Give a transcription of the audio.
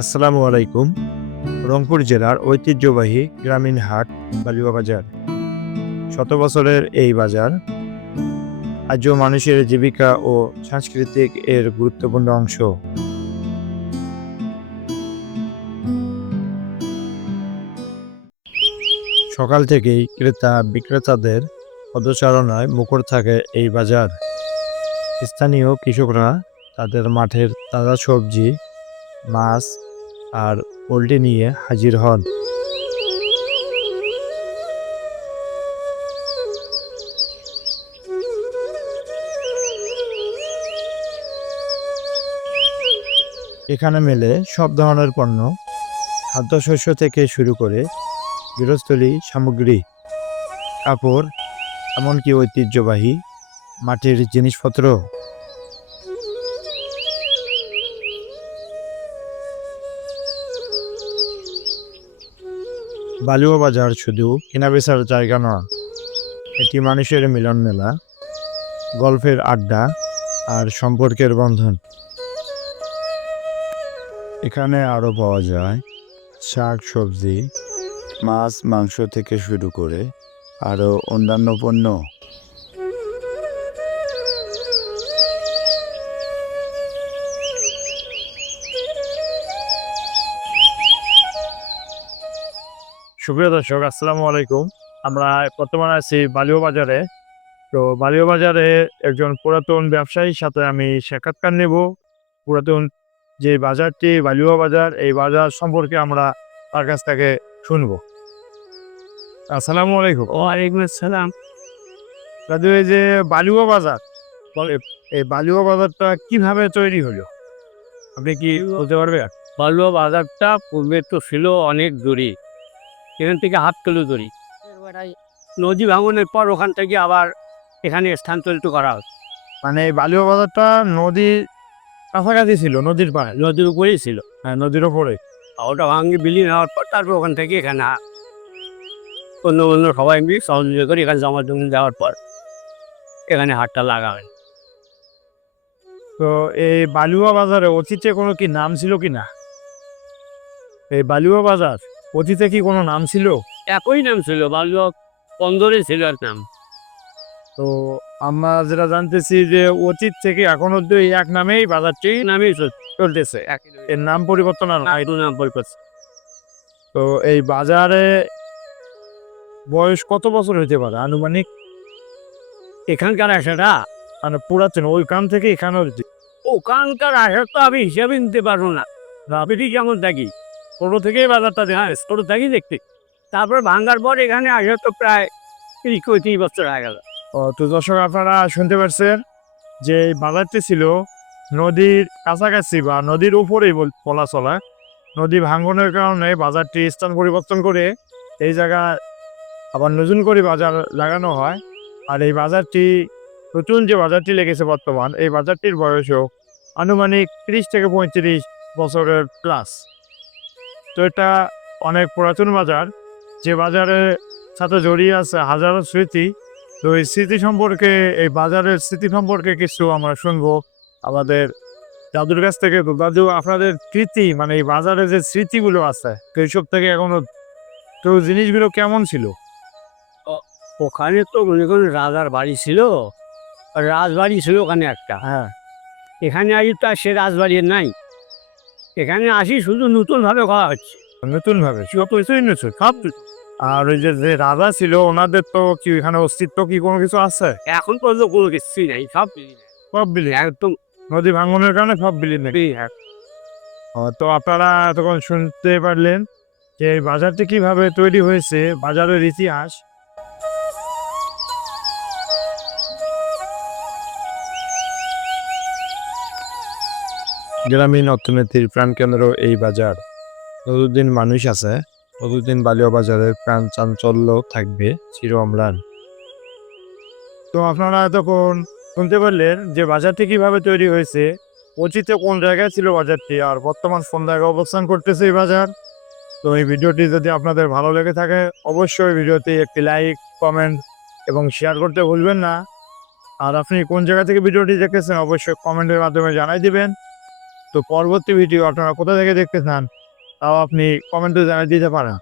আসসালামু আলাইকুম, রংপুর জেলার ঐতিহ্যবাহী গ্রামীণ হাট বালিয়া বাজার। শত বছরের এই বাজার আজও মানুষের জীবিকা ও সাংস্কৃতিক এর গুরুত্বপূর্ণ অংশ। সকাল থেকেই ক্রেতা বিক্রেতাদের পদচারণায় মুখর থাকে এই বাজার। স্থানীয় কৃষকরা তাদের মাঠের তাজা সবজি, মাছ আর পোলট্রি নিয়ে হাজির হন। এখানে মেলে সব ধরনের পণ্য, খাদ্যশস্য থেকে শুরু করে গৃহস্থলী সামগ্রী, কাপড়, এমনকি ঐতিহ্যবাহী মাটির জিনিসপত্র। বালুয়া বাজার শুধু কেনাবেচার জায়গা নয়, এটি মানুষের মিলন মেলা, গল্পের আড্ডা আর সম্পর্কের বন্ধন। এখানে আরও পাওয়া যায় শাক, সবজি, মাছ, মাংস থেকে শুরু করে আরও অন্যান্য পণ্য। সুপ্রিয় দর্শক আসসালামু আলাইকুম। আমরা বর্তমানে আছি বালিও বাজারে তো বালিও বাজারে একজন পুরাতন ব্যবসায়ীর সাথে আমি সাক্ষাৎকার নেব। পুরাতন যে বাজারটি বালিও বাজার এই বাজার সম্পর্কে আমরা তার কাছ থেকে শুনব। আসসালামু আলাইকুম। ওয়ালাইকুম আসসালাম। দাদু এই যে বালিও বাজার এই বালিও বাজারটা কীভাবে তৈরি হলো? আপনি কি বলতে পারবেন? বালুয়া বাজারটা পূর্বে তো ছিল অনেক দূরে। এখান থেকে হাত কিলো দূরে। নদী ভাঙনের পর ওখান থেকে আবার এখানে স্থানান্তরিত করা হয় মানে এই বালিও বাজারটা নদীর কাছাকাছি ছিল নদীর পাড়ে? নদীর উপরেই ছিল। হ্যাঁ নদীর ওপরে আর ওটা ভাঙে বিলীন হওয়ার পর তারপর ওখান থেকে এখানে অন্য অন্য সবাই মিলে সহযোগিতা করে এখানে জমা জমি দেওয়ার পর এখানে হাটটা লাগা হয় তো এই বালুয়া বাজারে অতীতে কোনো কি নাম ছিল কি না? এই বালুয়া বাজার? অতীতে কি কোনো নাম ছিল? একই নাম ছিল বালুয়া পন্দরে ছিল আর নাম। তো আমরা যেটা জানতেছি যে অতীত থেকে এখন অব্দি এক নামেই বাজারটি নামেই চলতেছে। এর নাম পরিবর্তন আর নাম পরিবর্তন। তো এই বাজারে বয়স কত বছর হতে পারে আনুমানিক? এখানকার আশাটা? মানে পুরাতন ওইখান থেকে এখানে। ওখানকার আশা তো আমি হিসাবে নিতে পারব না। আমি ঠিক যেমন থাকি ছোট থেকেই বাজারটা দেখা ছোটো থাকি দেখতে। তারপর ভাঙ্গার পর এখানে আসা তো প্রায় তিরিশ পঁয়ত্রিশ বছর হয়ে গেল। তো দর্শক, আপনারা শুনতে পারছেন যে বাজারটি ছিল নদীর কাছাকাছি বা নদীর উপরেই বল- চলা। নদী ভাঙ্গনের কারণে বাজারটি স্থান পরিবর্তন করে এই জায়গায় আবার নতুন করে বাজার লাগানো হয়। আর এই বাজারটি, নতুন যে বাজারটি লেগেছে বর্তমান, এই বাজারটির বয়সও আনুমানিক ত্রিশ থেকে পঁয়ত্রিশ বছরের প্লাস। তো এটা অনেক পুরাতন বাজার। যে বাজারের সাথে জড়িয়ে আছে হাজারো স্মৃতি। তো এই স্মৃতি সম্পর্কে এই বাজারের স্মৃতি সম্পর্কে কিছু আমরা শুনব আমাদের দাদুর কাছ থেকে। তো দাদু আপনাদের স্মৃতি মানে এই বাজারে যে স্মৃতিগুলো আছে এইসব থেকে এখনও তো জিনিসগুলো কেমন ছিল? ওখানে তো মনে করুন রাজার বাড়ি ছিল। রাজবাড়ি ছিল ওখানে একটা। হ্যাঁ। এখানে আসি তো আর সে রাজবাড়ি নাই। এখানে আসি শুধু নতুনভাবে করা হচ্ছে। নতুন ভাবে সব কিছুই নতুন সব আর ওই যে যে রাজা ছিল ওনাদের তো কি এখানে অস্তিত্ব কি কোনো কিছু আছে? এখন পর্যন্ত কোনো কিছুই নাই সব। সব বিলি একদম নদী ভাঙনের কারণে সব বিলি নাকি? হ্যাঁ। তো আপনারা তখন শুনতে পারলেন যে বাজারটি কীভাবে তৈরি হয়েছে বাজারের ইতিহাস। গ্রামীণ অর্থনীতির প্রাণকেন্দ্র এই বাজার। যতদিন মানুষ আছে, ততদিন বালিয়া বাজারের প্রাণ চাঞ্চল্য থাকবে চির অম্লান। তো আপনারা এতক্ষণ শুনতে পারলেন যে বাজারটি কীভাবে তৈরি হয়েছে অতীতে কোন জায়গায় ছিল বাজারটি, আর বর্তমান কোন জায়গায় অবস্থান করতেছে এই বাজার। তো এই ভিডিওটি যদি আপনাদের ভালো লেগে থাকে, অবশ্যই ভিডিওতে একটি লাইক, কমেন্ট এবং শেয়ার করতে ভুলবেন না। আর আপনি কোন জায়গা থেকে ভিডিওটি দেখেছেন, অবশ্যই কমেন্টের মাধ্যমে জানাই দিবেন। তো পরবর্তী ভিডিও আপনারা কোথা থেকে দেখতে চান তাও আপনি কমেন্টে জানিয়ে দিতে পারেন।